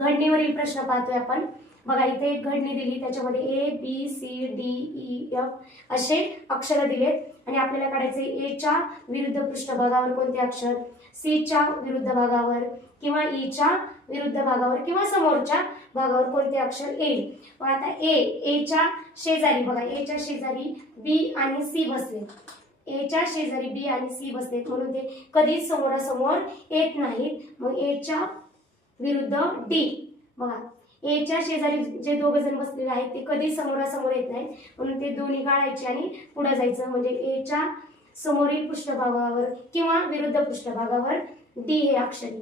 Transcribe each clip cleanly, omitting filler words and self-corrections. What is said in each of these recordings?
घडणीवरील प्रश्न पाहतोय आपण। बघा इथे एक घडणी दिली, त्याच्यामध्ये A B C D E F असे अक्षर दिलेत आणि आपल्याला काढायचे ए च्या विरुद्ध पृष्ठभागावर कोणते अक्षर, सी च्या विरुद्ध भागावर किंवा ई च्या विरुद्ध भागावर किंवा समोरच्या भागावर कोणते अक्षर येईल। मग आता ए च्या शेजारी बघा, ए च्या शेजारी बी आणि सी बसले, ए च्या शेजारी बी आणि सी बसलेत म्हणून ते कधीच समोरासमोर येत नाहीत। मग ए च्या विरुद्ध डी, बघा ए च्या शेजारी जे दोघे जण बसलेले आहेत ते कधी समोरासमोर येत नाहीत म्हणून ते दोन्ही काढायचे आणि पुढे जायचं, म्हणजे ए च्या समोरील पृष्ठभागावर किंवा विरुद्ध पृष्ठभागावर डी हे अक्षर।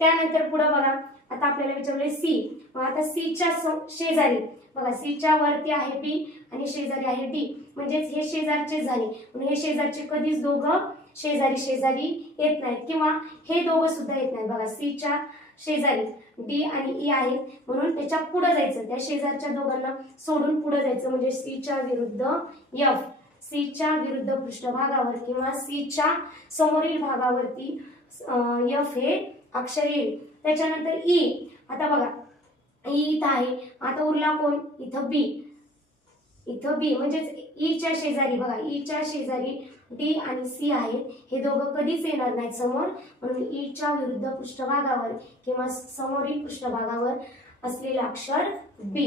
त्यानंतर पुढे बघा, आता आपल्याला विचारले सी, मग आता सी च्या शेजारी बघा, सी च्या वरती आहे बी आणि शेजारी आहे डी, म्हणजेच हे शेजारचे झाले म्हणून हे शेजारचे कधीच दोघं शेजारी शेजारी येत नाहीत किंवा हे दोघं सुद्धा येत नाहीत। बघा सी च्या शेजारी डी आणि ई आहेत म्हणून त्याच्या पुढे जायचं, त्या शेजारच्या दोघांना सोडून पुढे जायचं, म्हणजे सी च्या विरुद्ध एफ, सी च्या विरुद्ध पृष्ठभागावर किंवा सी च्या समोरील भागावरती एफ हे अक्षर येईल। त्याच्यानंतर ई, आता बघा ई इथं आहे, आता उरला कोण, इथं बी, इथं बी म्हणजेच ई च्या शेजारी बघा, ई च्या शेजारी डी आणि सी आहेत, हे दोघं कधीच येणार नाहीत समोर म्हणून ई च्या विरुद्ध पृष्ठभागावर किंवा समोरील पृष्ठभागावर असलेले अक्षर बी।